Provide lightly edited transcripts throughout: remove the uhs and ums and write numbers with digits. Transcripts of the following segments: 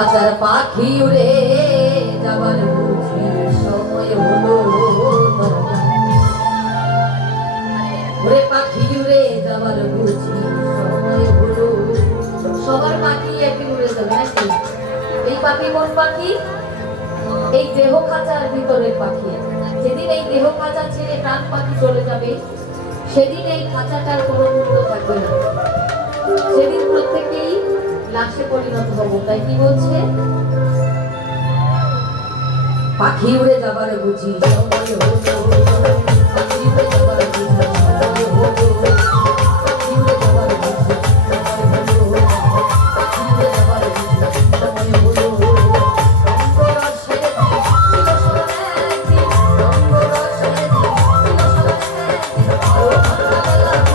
খাঁচার পাখি উড়ে যাবার বুঝি সময় হলো, ওরে পাখি উড়ে যাবার বুঝি সময় হলো। সবার পাখি একদিন উড়ে যাবে নাকি? এই পাখি কোন পাখি? এই দেহ খাঁচার ভিতরের পাখি। যেদিন এই দেহ খাঁচা ছেড়ে প্রাণ পাখি চলে যাবে, সেদিন এই খাঁচাটার কোনো মূল্য থাকবে না। সেদিন প্রত্যেকেই লাশে পরিণত হবো। তাই কি বলছে? পাখি উড়ে যাবার বুঝি সময় হলো, পাখি উড়ে যাবার বুঝি সময় হলো, পাখি উড়ে যাবার বুঝি সময় হলো, পাখি উড়ে যাবার বুঝি সময় হলো।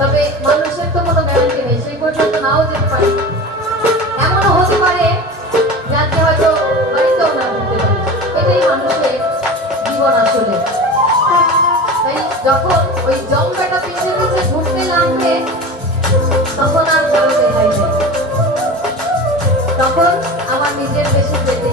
তবে মানুষের তো কোনো গ্যারান্টি নেই, সেই পর্যন্ত নাও যেতে পারে। এমনও হতে পারে যাতে হয়তো বাড়িতেও না ঘুরতে পারে। এটাই মানুষের জীবন আসলে। তাই যখন ওই জঙ্গাটা পিছিয়ে পিছিয়ে ঘুরতে লাগবে, তখন আর ভালো দেখাই যায়, তখন আমার নিজের দেশে যেতে